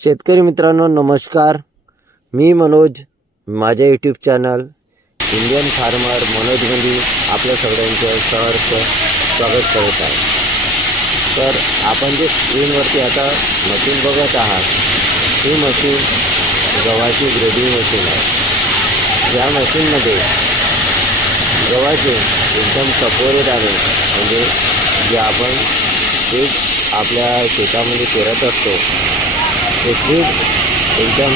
शेतकरी मित्रांनो नमस्कार. मी मनोज, माझ्या YouTube channel Indian farmer Manoj मध्ये आपल्या सगळ्यांचं सहर्ष स्वागत करत आहे. तर आपण जे स्क्रीनवरती आता मशीन बघत आहात, ही मशीन गव्हाची ग्रेडिंग मशीन आहे. या मशीनमध्ये गव्हाचे एकदम सपोरेट आहे, म्हणजे जे आपण पीक आपल्या शेतामध्ये पेरत असतो ते पीक एकदम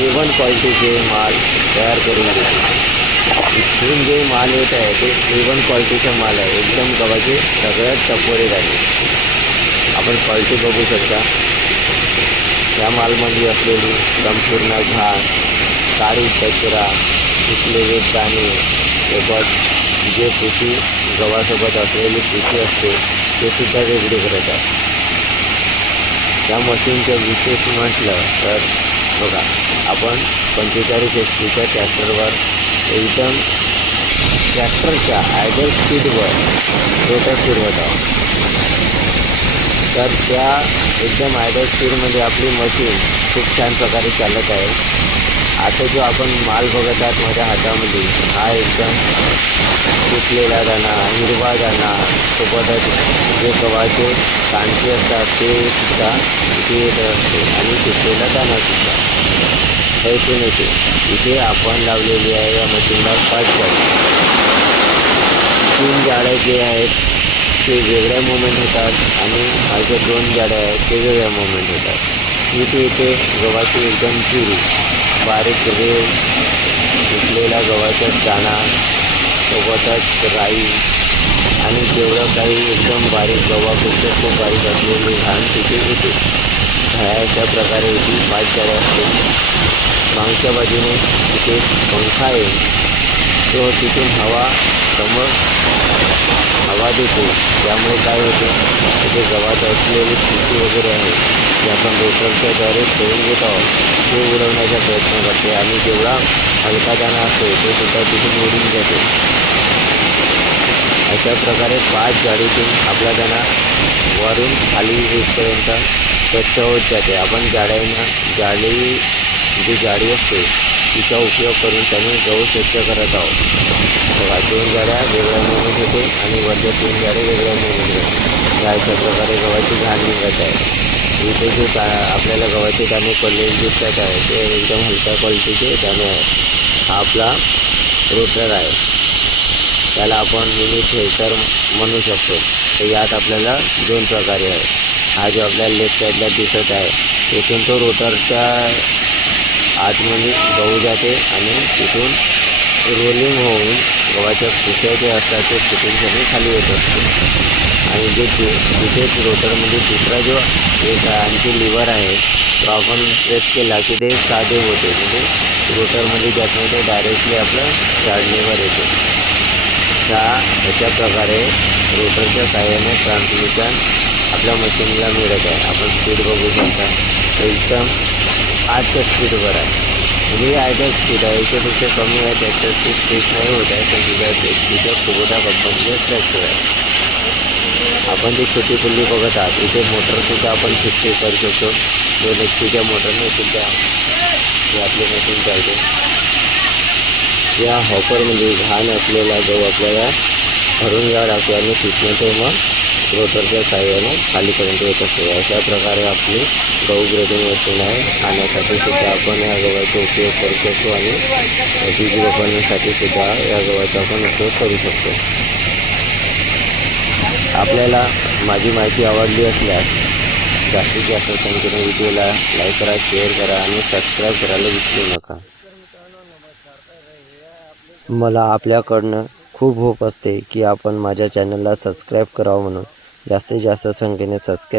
A1 क्वालिटीचे माल तयार करून देते. इथून जे माल येत आहे ते A1 क्वालिटीचा माल आहे. एकदम गव्हाचे सगळ्यात सपोरेट आहे. आपण क्वालिटी बघू शकता. या मालमध्ये असलेली संपूर्ण घाण, काळी कचरा, सुकलेले दाणे, सोबत जे कृषी गव्हासोबत असलेली कृषी असते ते सुद्धा वेगळे करत आहे. या मशीनचं विशेष म्हटलं तर बघा, आपण 45 HP ट्रॅक्टरवर एकदम ट्रॅक्टरच्या आयडल स्पीडवर रोटर फिरवत आहोत. तर त्या एकदम आयडल स्पीडमध्ये आपली मशीन खूप छान प्रकारे चालत आहे. आता जो आपण माल बघत आहात माझ्या हातामध्ये, हा एकदम सुकलेला दाणा, हिरवा दाणा, सोबतच जे गव्हाचे कांटे असतात ते सुद्धा इथे येत असते आणि सुकलेला दाणासुद्धा ऐकून येते. इथे आपण लावलेली आहे या मशीनला 5 जाळी. 3 जाळ्या जे आहेत ते वेगळ्या मुवमेंट होतात आणि माझ्या 2 जाळ्या आहेत ते वेगळ्या मुवमेंट होतात. इथे गव्हाची एकदम चुरी, बारीक रेव, सुकलेला गव्हाचा दाणा, सोबतच राई आणि जेवढं काही एकदम बारीक गव्हापेक्षा खूप बारीक असलेली घाण तिथे येते. अशा प्रकारे इथे 5 जाळ्या असते. मागच्या बाजूने तिथे पंखा आहे, तो तिथून हवा देतो. त्यामुळे काय होते, तिथे गव्हात असलेली कृषी वगैरे आहे जे आपण रोटरच्या द्वारे सोडून घेत आहोत ते उडवण्याचा प्रयत्न करते आणि जेवढा हलका दाणा असतो तो सुद्धा तिथून उडून जातो. अशा प्रकारे 5 जाळीतून आपला दाणा वरून खाली येईपर्यंत स्वच्छ होत जाते. आपण जी जाळी असते तिचा उपयोग करून त्याने गहू स्वच्छ करत आहोत. बघा, 2 जाळ्या वेगळ्या मुवमेंट होते आणि वरच्या 3 जाळ्या वेगळ्या मुवमेंट होते. अशा प्रकारे गव्हाची घाण निघत आहे. इथे जे आपल्याला गव्हाचे दाणे पडलेले दिसत आहे ते एकदम हलक्या क्वालिटीचे दाणे आहे. हा आपला रोटर आहे, त्याला आपण मिनी थ्रेशर म्हणू शकतो. तर यात आपल्याला 2 प्रकारे आहे. हा जो आपल्याला लेफ्ट साईडला दिसत आहे तिथून तो रोटरच्या आतमध्ये गहू जाते आणि तिथून रोलिंग होऊन गव्हाच्या खुशा जे असतात ते तिथून सगळे खाली येत असते. आणि जे तिथेच रोटरमध्ये दुसरा जो एक आणखी लिव्हर आहे तो आपण प्रेस केला की ते साधे होते, म्हणजे रोटरमध्ये जात नाही, ते डायरेक्टली आपलं चाळणीवर येते. अशा प्रकारे रोटरच्या साहाय्याने ट्रान्समिशन आपल्या मशीनला मिळत आहे. आपण स्पीड बघू शकता, एकदम 8च्या स्पीडवर आहे. म्हणजे आयडल स्पीड आहे, याच्यापेक्षा कमी आहे ट्रॅक्टरची स्पीड नाही होत आहे, पण तिच्या कुबोटा कंपनीचे ट्रॅक्टर आहे. आपण जी छोटी पुल्ली बघत आहात, इथे मोटरसुद्धा आपण फिक्स करू शकतो. 2 HP मोटरने सुद्धा हे आपली मशीन चालते. या हॉपरमध्ये घाण असलेला गहू आपल्याला भरून घ्यावा लागतो आणि तिथनं तो मग रोटरच्या साहाय्याने खालीपर्यंत येत असतो. अशा प्रकारे आपली गहू ग्रेडिंग मशीन आहे. खाण्यासाठी सुद्धा आपण या गव्हाचा उपयोग करू शकतो आणि बीज रोपण्यासाठी सुद्धा या गव्हाचा आपण उपयोग करू शकतो. आपल्याला माझी माहिती आवडली असल्यास जास्तीत जास्त संख्येने व्हिडिओला लाईक करा, शेअर करा आणि सबस्क्राईब करायला विसरू नका. मला आपल्याकडनं खूप होप असते की आपण माझ्या चॅनलला सबस्क्राईब करावं, म्हणून जास्तीत जास्त संख्येने सबस्क्राईब